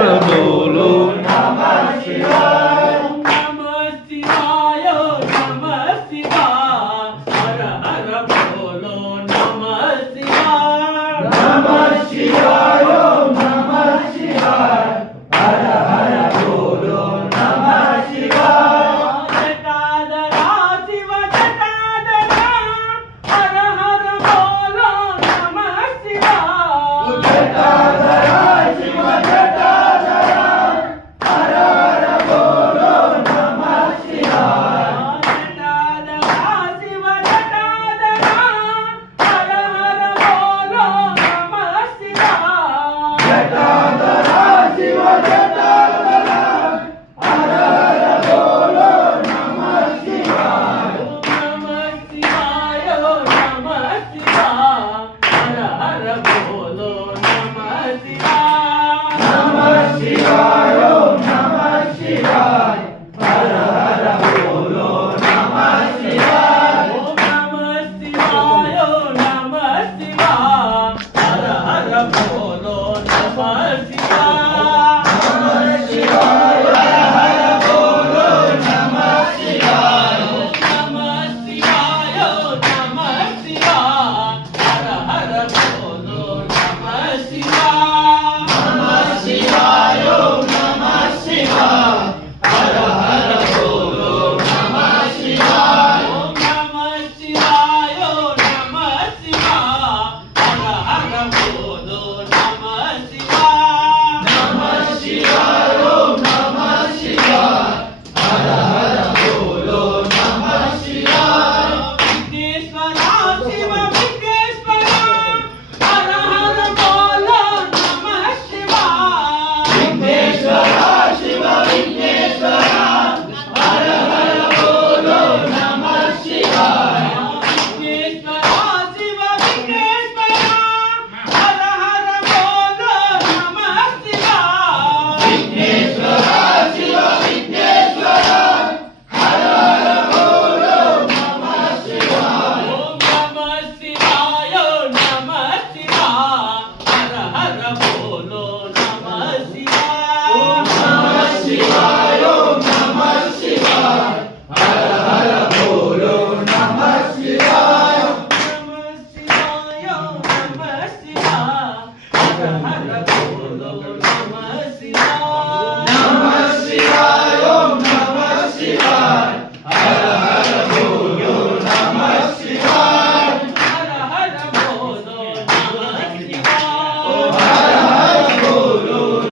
हर बोलो नमः शिवाय नमः शिवाय नमः शिवाय हर हर बोलो नमः शिवाय नमः शिवाय नमः शिवाय हर हर बोलो नमः शिवाय जटाधरा शिव जटाधरा हर हर बोलो नमः शिवाय जटाधरा शिव जटाधरा हर हर बोलो नमः शिवाय जटाधरा शिव जटाधरा हर हर बोलो नमः शिवाय जटाधरा शिव जटाधरा हर हर बोलो नमः शिवाय नमः शिवाय नमः शिवाय हर हर बोलो नमः शिवाय नमः शिवाय नमः शिवाय हर हर बोलो नमः शिवाय नमः शिवाय नमः शिवाय हर हर बोलो नमः शिवाय